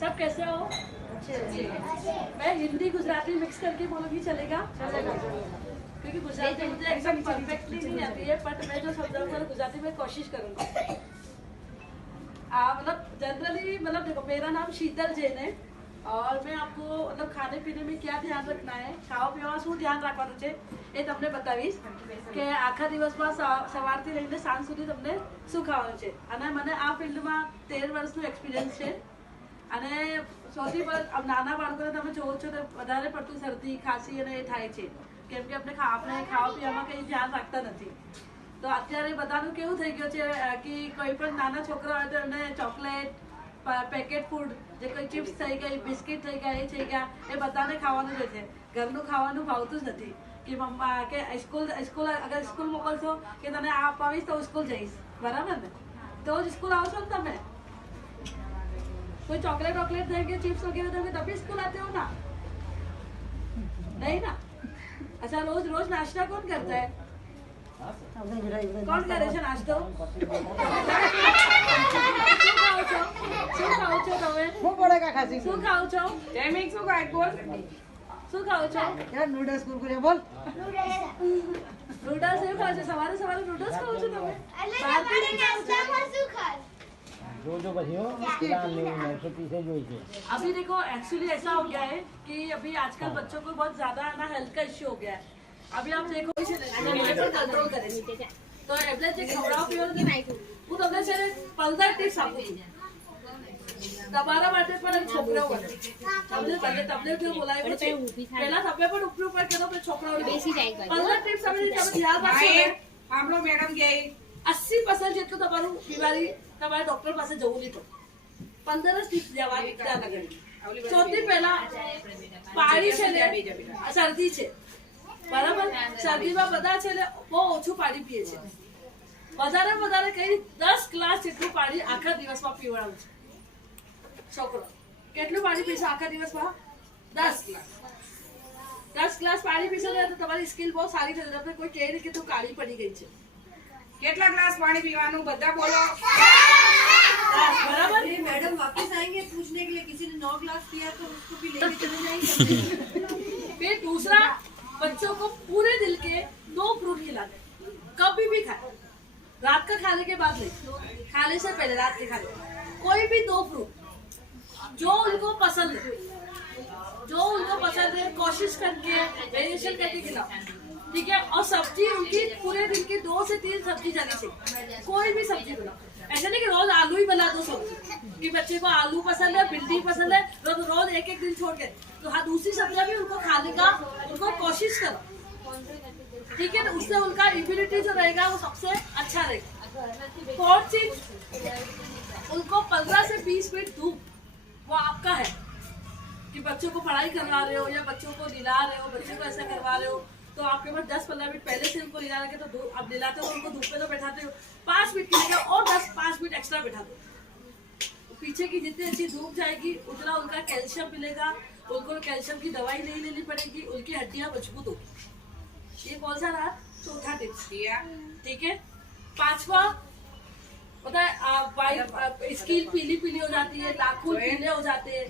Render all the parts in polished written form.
सब कैसे हो? मैं हिंदी गुजराती मिक्स करके बोलूँगी, चलेगा? क्योंकि गुजराती मुझे एकदम परफेक्टली नहीं आती है, बट मैं जो समझाऊंगा गुजराती में कोशिश करूँगा। मतलब जनरली मतलब देखो, मेरा नाम शीतल जैन है और मैं आपको मतलब खाने पीने में क्या ध्यान रखना है, खावा पीवा શું ધ્યાન રાખવાનું છે એ તમને બતાવીશ કે આખા દિવસમાં સવારથી લઈને સાંજ સુધી તમને શું ખાવાનું છે. અને મને આ ફિલ્ડમાં 13 વર્ષનો એક્સપિરિયન્સ છે અને સૌથી નાના બાળકોને તમે જોવો છો તો વધારે પડતું શરદી ખાંસી અને એ થાય છે કેમ કે આપણે ખાવા પીવામાં કંઈ ધ્યાન રાખતા નથી. તો અત્યારે બધાનું કેવું થઈ ગયું છે કે કોઈ પણ નાના છોકરા હોય તો એને ચોકલેટ, પેકેટ ફૂડ, જે કોઈ ચિપ્સ થઈ ગઈ, બિસ્કિટ થઈ ગયા, એ થઈ ગયા, એ બધાને ખાવાનું જ છે. ઘરનું ખાવાનું ભાવતું જ નથી કે મમ્મા કે સ્કૂલ અગર સ્કૂલ મોકલશો કે તને આ અપાવીશ તો સ્કૂલ જઈશ, બરાબર ને? તો જ સ્કૂલ આવશો ને તમે. कोई चॉकलेट वॉकलेट देंगे, चिप्स वगैरह देंगे तभी स्कूल आते हो ना, नहीं ना? अच्छा, रोज रोज नाश्ता कौन करता है? कौन करे છે નાસ્તો? શું ખાઓ છો તમે? હું બટેકા ખાસી શું ખાઓ છો? જયમીક શું ખાય બોલ? શું ખાઓ છો? યાર નૂડલ્સ કુરકુરે બોલ. નૂડલ્સ એવું ખાઓ છો? સવારે સવારે નૂડલ્સ ખાઓ છો તમે? जो बच्चियों पीछे जो है अभी देखो एक्चुअली ऐसा हो गया है कि अभी आजकल बच्चों को बहुत ज्यादा ना हेल्थ का इश्यू हो गया है. अभी आप देखो कंट्रोल करें तो એટલે જે ખવડાવ પીવાનું હું તમને છે ને 15 ટિપ્સ આપું છું તમારા માટે પણ છોકરાઓ માટે. તમને જો બોલાવ્યો છે પહેલા તમે પણ ઉપયોગ કરો કે છોકરાઓ બેસી જાય. 15 ટિપ્સ તમે ધ્યાન રાખો. આપણો મેડમ કે 80% જેટલું તમારું બીમારી તમારે ડોક્ટર પાસે જવું નહીં તો 15 ટિપ્સ જવા ધ્યાન રાખજો. સૌથી પહેલા પાણી છે ને, શરદી છે બરાબર, શરદીમાં બધા છે ને બહુ ઓછું પાણી પીએ છે. વધારે કઈ 10 ગ્લાસ જેટલું પાણી આખા દિવસમાં પીવડાવું છે. છોકરો કેટલું પાણી પીશે આખા દિવસમાં? 10 ગ્લાસ પાણી પીશો ને તો તમારી સ્કિન બહુ સારી થશે. તમને કોઈ કહે નહીં કે તું કાળી પડી ગઈ છે. કેટલા ગ્લાસ પાણી પીવાનું બધા બોલો. बराबर. मैडम वापस आएंगे पूछने के लिए, किसी ने 9 ग्लास पिया तो उसको भी लेके चले जाएंगे. फिर दूसरा, बच्चों को पूरे दिन के 2 फ्रूट खिलाने, कभी भी खाए. रात का खाने के बाद नहीं, खाने से पहले रात के खाने कोई भी 2 फ्रूट जो उनको पसंद है कोशिश करके वेरिएशन करके खिलाओ, ठीक है? और सब्जी उनकी पूरे दिन की 2 से 3 सब्जी जानी चाहिए. कोई भी सब्जी बनाओ, ऐसा नहीं कि रोज आलू ही बना दो सब्जी कि बच्चे को आलू पसंद है, भिंडी पसंद है, रोज एक दिन छोड़ के. तो हाँ, दूसरी सब्जियां भी उनको खाने का उनको कोशिश करो, ठीक है? उससे उनका इम्यूनिटी जो रहेगा वो सबसे अच्छा रहेगा. 4th चीज, उनको 15 से 20 मिनट धूप, वो आपका है कि बच्चों को पढ़ाई करवा रहे हो या बच्चों को दिला रहे हो, बच्चों को ऐसा करवा रहे हो तो आपके पास 10-15 मिनट पहले से उनको दिला रखे तो अब दिलाते हो उनको धूप पे तो बैठाते हो 5 मिनट की जगह और 5 मिनट एक्स्ट्रा बैठा दो. पीछे की जितनी अच्छी धूप जाएगी उतना उनका कैल्शियम मिलेगा, उनको कैल्शियम की दवाई नहीं लेनी पड़ेगी, उनकी हड्डियां मजबूत होगी. ये कौन सा रहा? चौथा टिप्स, ठीक है? 5वां पता है, स्किन पीली हो जाती है, नाखून पीले हो जाते हैं.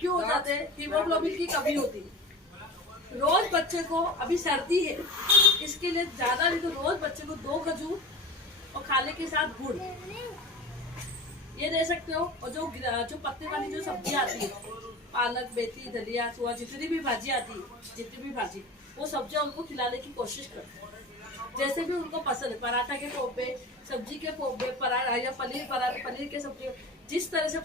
क्यों हो जाते हैं? हीमोग्लोबिन की कमी होती है. रोज बच्चे को, अभी सर्दी है इसके लिए ज्यादा नहीं तो रोज बच्चे को 2 खजूर और खाने के साथ गुड़ ये दे सकते हो. और जो पत्ते वाली जो सब्जी आती है, पालक, मेथी, धनिया, सोया, जितनी भी भाजी आती है, वो सब्जियां उनको खिलाने की कोशिश करते हैं जैसे भी उनको पसंद है. पराठा के टोप पे, सब्जी के टोप पे, पराठा या पनीर के सब्जी, जिस तरह से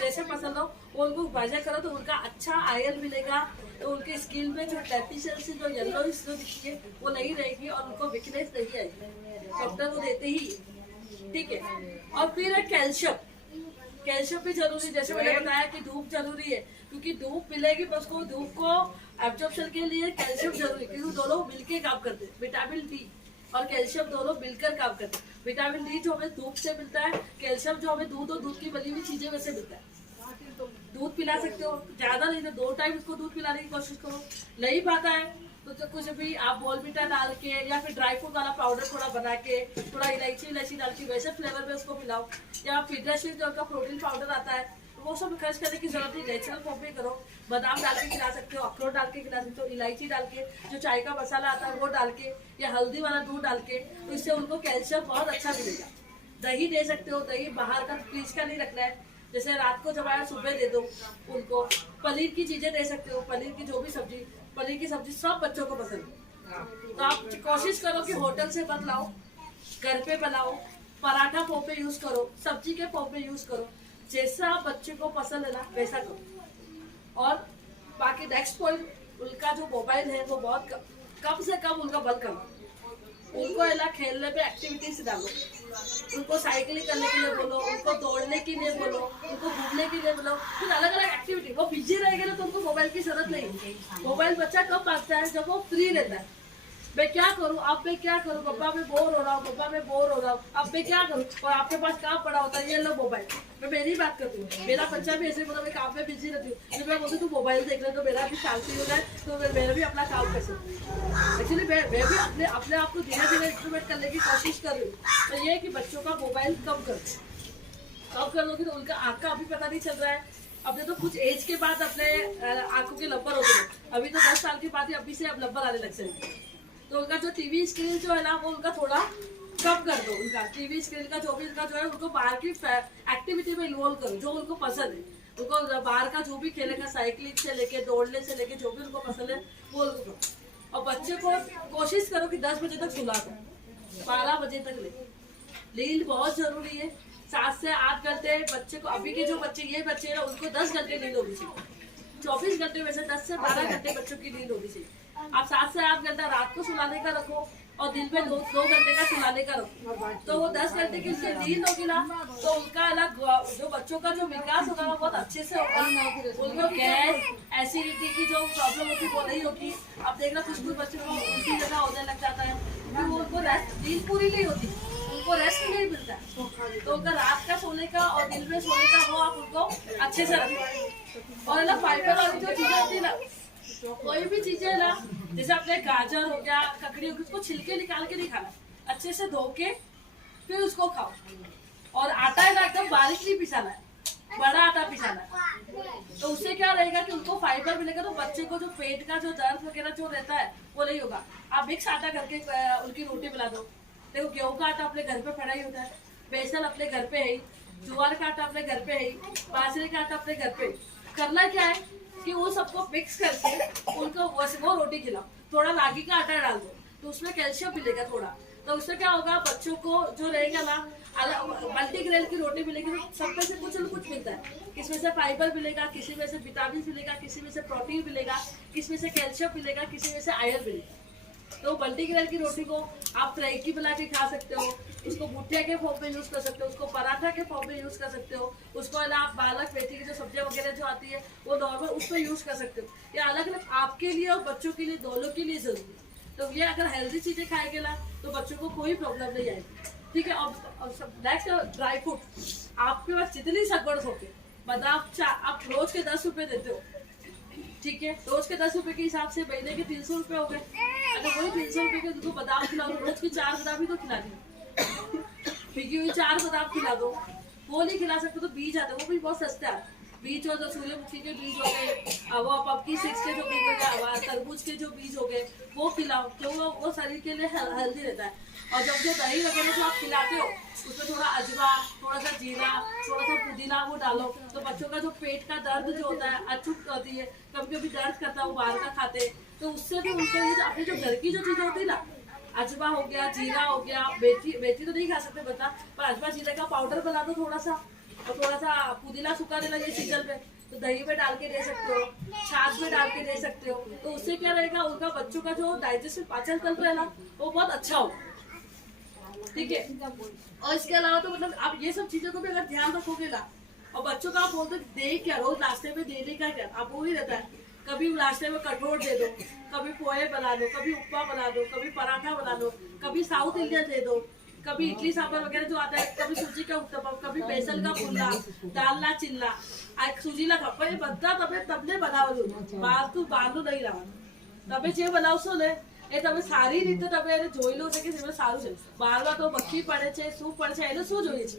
जैसे पसंद हो वो उनको भाजा करो तो उनका अच्छा आयरन मिलेगा. तो उनके स्किन में जो डेफिशिएंसी जो येलोइश जो दिखती है वो नहीं रहेगी और उनको वीकनेस नहीं आएगी. डॉक्टर वो देते ही, ठीक है? और फिर है कैल्शियम भी जरूरी. जैसे मैंने बताया कि धूप जरूरी है क्योंकि धूप मिलेगी तो उसको धूप को एब्जॉर्प्शन के लिए कैल्शियम जरूरी, क्योंकि दोनों मिलकर काम करते हैं. विटामिन डी और कैल्शियम दोनों मिलकर काम करते हैं. विटामिन डी जो हमें धूप से मिलता है, कैल्शियम जो हमें दूध और दूध की बनी हुई चीजें में से मिलता है. दूध पिला सकते हो, ज्यादा नहीं तो 2 टाइम उसको दूध पिलाने की कोशिश करो. नहीं पाता है तो कुछ भी आप बॉर्नविटा डाल के या फिर ड्राई फ्रूट वाला पाउडर थोड़ा बना के, थोड़ा इलायची डाल के वैसे फ्लेवर में उसको पिलाओ. या पीडियाश्योर जो उनका प्रोटीन पाउडर आता है वो सब खर्च करने की जरूरत नहीं, नेचुरल फॉर्म में करो। बादाम डाल के खिला सकते हो, अखरोट डाल के खिला सकते हो, इलायची डाल के, जो चाय का मसाला आता है वो डाल के, या हल्दी वाला दूध डाल के, तो इससे उनको कैल्शियम बहुत अच्छा मिलेगा। दही दे सकते हो, दही बाहर का फ्रीज का नहीं रखना है, जैसे रात को जमाया सुबह दे दो उनको। पनीर की चीजें दे सकते हो, पनीर की जो भी सब्जी, पनीर की सब्जी सब बच्चों को पसंद है। तो आप कोशिश करो कि होटल से मत लाओ, घर पे बनाओ, पराठा फॉर्म पे यूज करो, सब्जी के फॉर्म पे यूज करो, जैसा बच्चे को पसंद है ना वैसा करो। और बाकी नेक्स्ट पॉइंट, उनका जो मोबाइल है वो बहुत कम से कम उनका बंद करो। उनको है ना खेलने पे एक्टिविटीज डालो, उनको साइकिलिंग करने के लिए बोलो, उनको दौड़ने के लिए बोलो, उनको घूमने के लिए बोलो, फिर अलग अलग एक्टिविटी। वो बिजी रहेगा ना तो उनको मोबाइल की जरूरत नहीं। मोबाइल बच्चा कब मांगता है, जब वो फ्री रहता है। मैं क्या करूँ, अब मैं क्या करूँ, पापा मैं बोर हो रहा हूँ, पापा मैं बोर हो रहा हूँ, अब मैं क्या करूँ, और आपके पास काम पड़ा होता है, ये लो मोबाइल। मैं मेरी बात करती हूँ, मेरा बच्चा भी ऐसे बोला मैं काम में बिजी रहती हूँ, जब मैं बोलती तू मोबाइल देख ले तो मेरा भी शांति हो जाए, तो मेरा भी अपना काम कर सकती हूँ। एक्चुअली मैं भी अपने आप को धीरे धीरे इंप्रूवमेंट करने की कोशिश कर रही हूँ। तो ये है कि बच्चों का मोबाइल कम कर दोगी तो उनका आँख का अभी पता नहीं चल रहा है। अपने तो कुछ एज के बाद अपने आंखों के लंबर होते हैं, अभी तो 10 साल के बाद ही अभी से अब लंबर आने लग जाएंगे। तो उनका जो टीवी स्क्रीन जो है ना वो उनका थोड़ा कम कर दो। उनका टीवी स्क्रीन का जो भी उनका जो है उनको बाहर की एक्टिविटी में इन्वॉल्व करो, जो उनको पसंद है। उनको बाहर का जो भी खेलेगा, साइकिलिंग से लेके, दौड़ने से लेके, जो भी उनको पसंद है वो उनको करो। और बच्चे को कोशिश करो कि 10 बजे तक सुला दो, 12 बजे तक ले। नींद बहुत जरूरी है, 7 से 8 घंटे बच्चे को। अभी के जो बच्चे ये बच्चे हैं ना उनको 10 घंटे नींद होनी चाहिए। 24 घंटे में से 10 से 12 घंटे बच्चों की नींद होनी चाहिए। आप 7 से 8 घंटा रात को सुलाने का रखो और दिन में 2 घंटे का सुलाने का रखो, तो वो 10 घंटे की उसकी नींद होगी ना तो उनका अलग जो बच्चों का जो विकास होगा वो बहुत अच्छे से होगा। उनको गैस, एसिडिटी की जो प्रॉब्लम होती है वो नहीं होगी। अब देखना कुछ बच्चों को उल्टी जगह होने लग जाता है क्योंकि वो उनको नींद पूरी नहीं होती, उनको रेस्ट नहीं मिलता। तो उनका रात का सोने का और दिन में सोने का वो आप उनको अच्छे से रखो। और ना फाइबर वाली जो चीजें होती है ना, कोई भी चीजें है ना, जैसे अपने गाजर हो गया, ककड़ी हो गई, उसको छिलके निकाल के नहीं खाना, अच्छे से धो के फिर उसको खाओ। और आटा है ना एकदम बारीक नहीं पिसाना है, बड़ा आटा पिसाना है। तो उससे क्या रहेगा कि उनको फाइबर मिलेगा, तो बच्चे को जो पेट का जो दर्द वगैरह जो रहता है वो नहीं होगा। आप मिक्स आटा करके उनकी रोटी बना दो। देखो गेहूं का आटा अपने घर पे पड़ा ही होता है, बेसन अपने घर पे है, ज्वार का आटा अपने घर पे है, बाजरे का आटा अपने घर पे। करना क्या है कि वो सबको मिक्स करके उनको वो रोटी खिलाओ। थोड़ा रागी का आटा डाल दो तो उसमें कैल्शियम मिलेगा थोड़ा, तो उससे क्या होगा बच्चों को जो रहेगा ना, मल्टीग्रेन की रोटी मिलेगी तो सब में से कुछ न कुछ मिलता है। किसी में से फाइबर मिलेगा, किसी में से विटामिन मिलेगा, किसी में से प्रोटीन मिलेगा, किसी में से कैल्शियम मिलेगा, किसी में से आयरन मिलेगा। तो मल्टीग्रेन की रोटी को आप फ्राई की बना के खा सकते हो, उसको भुट्टे के फॉर्म में यूज कर सकते हो, उसको पराठा के फॉर्म में यूज कर सकते हो, उसको है ना आप पालक मेथी की जो सब्जियां वगैरह जो आती है वो नॉर्मल उसको यूज कर सकते हो। ये अलग अलग आपके लिए और बच्चों के लिए, दोनों के लिए जरूरी है। तो ये अगर हेल्दी चीजें खाएंगे ना तो बच्चों को कोई प्रॉब्लम नहीं आएगी। ठीक है। अब नेक्स्ट ड्राई फ्रूट, आपके पास जितनी सगवड़ होके बादाम आप रोज के 10 रुपए देते हो, ठीक है, रोज के 10 रुपए के हिसाब से महीने के 300 रुपए हो गए। अगर वही 300 रुपए के उनको बादाम खिला दो, रोज की 4 बादाम ही तो खिला दी, भिगी हुई 4 बादाम खिला दो। वो नहीं खिला सकते तो बीज आते हैं, वो भी बहुत सस्ता है। बीज हो तो सूर्यमुखी के बीज हो गए, वो पपकी सीड्स के जो बीज हो गए, तरबूज के जो बीज हो गए वो खिलाओ, तो वो शरीर के लिए हेल्दी रहता है। और जब जो दही वगैरह जो आप खिलाते हो उसमें थोड़ा अजवा, थोड़ा सा जीरा, थोड़ा सा पुदीना वो डालो, तो बच्चों का जो पेट का दर्द जो होता है, अचूक होती है, कभी कभी दर्द करता है, वो बाहर का खाते, तो उससे भी उनको ये अपनी जो घर की जो चीजें होती है ना, अजवा हो गया, जीरा हो गया, मेथी तो नहीं खा सकते बता, पर अजवा जीरे का पाउडर बना दो थोड़ा सा, और थोड़ा सा पुदीना सूखा देना ये सीजन में, तो दही में डाल के दे सकते हो, छाछ में डाल के दे सकते हो। तो उससे क्या रहेगा, उनका बच्चों का जो डाइजेस्टिव पाचन तंत्र है ना वो बहुत अच्छा होगा। ठीक है। और इसके अलावा तो मतलब आप ये सब चीजों को भी अगर ध्यान रखोगे ना, और बच्चों का आप बोलते दे क्या, रोज नाश्ते में देने का क्या, आप वो ही रहता है, कभी नाश्ते में कठोर दे दो, कभी पोहे बना दो, कभी उपमा बना दो, कभी पराठा बना दो, कभी साउथ इंडियन दे दो, कभी इडली सांभर वगैरह जो आता है, कभी सूजी का उत्तपम, कभी बेसन का पुल्ला, दालना चिल्ला, सूजीला खप्पा, ये બધા તમે તમને બનાવવાનું, બહારનું નહીં લાવવાનું, તમે જે બનાવશો ને એ તમે સારી રીતે તમે એને જોઈ લો છે કે એમાં સારું છે, બહારમાં તો મક્ખી પડે છે, શું પડે છે, એને શું જોઈએ છે,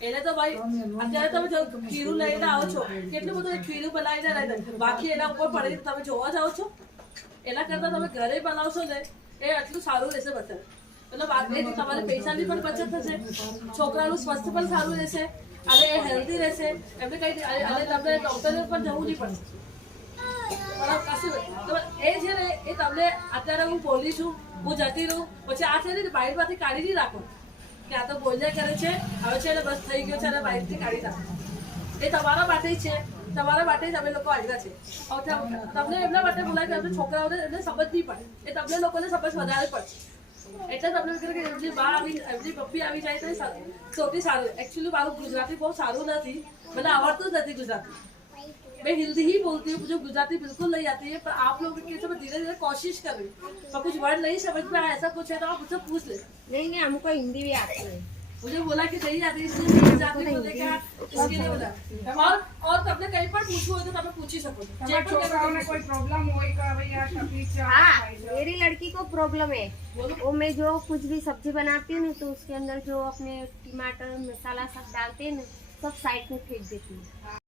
એને તો ભાઈ અત્યારે તમે જો ખીરું લઈને આવો છો કેટલું બધું એક ખીરું બનાવીને લઈ જાય બાકી એના ઉપર પડીને તમે જોવા જાઓ છો એના કરતા તમે ઘરે બનાવશો ને એ આટલું સારું રહેશે બધા મતલબ આટલેથી તમારે પૈસાની પણ બચત થશે છોકરાનું સ્વાસ્થ્ય પણ સારું રહેશે અને એ હેલ્ધી રહેશે એમને કઈ અને તમને ડોક્ટરે પણ જવું નહીં પડશે બરાબર કશું તો એ છે ને એ તમને અત્યારે હું બોલી છું હું જતી રહું પછી આ છે ને બાઇકમાંથી કાઢી નહીં રાખો કે આ તો બોલ્યા કરે છે હવે છે ને બસ થઈ ગયો છે અને બાઇકથી કાઢી નાખો એ તમારા માટે જ છે તમારા માટે જ અમે લોકો આવ્યા છે તમને એમના માટે બોલાય કે આપણે છોકરાઓને એમને સમજ નહીં પડે એ તમને લોકોને સમજ વધારે પડશે એટલે તમને કીધું કે એમની બા આવી એમની પપ્પી આવી જાય તો સૌથી સારું એકચ્યુઅલી મારું ગુજરાતી બહુ સારું નથી મને આવડતું જ નથી ગુજરાતી मैं हिंदी ही बोलती हूँ मुझे गुजराती बिल्कुल नहीं आती है पर आप लोग कैसे मैं धीरे धीरे कोशिश कर रही हूँ पर कुछ वर्ड नहीं समझ में आया ऐसा कुछ है तो आप मुझसे पूछ ले नहीं नहीं हमको हिंदी भी आती है मुझे बोला कि नहीं आती इसलिए गुजराती बोले क्या इसके लिए बोला और તમને કઈ પણ પૂછવું હોય તો તમે પૂછી શકો તમારા છોકરાઓને કોઈ પ્રોબ્લેમ હોય કે ભાઈ આ તકલીફ છે આ हाँ થાય છે? मेरी लड़की को प्रॉब्लम है वो मैं जो कुछ भी सब्जी बनाती हूँ ना तो उसके अंदर जो अपने टमाटर मसाला सब डालते हैं ना सब साइड में फेंक देती हूँ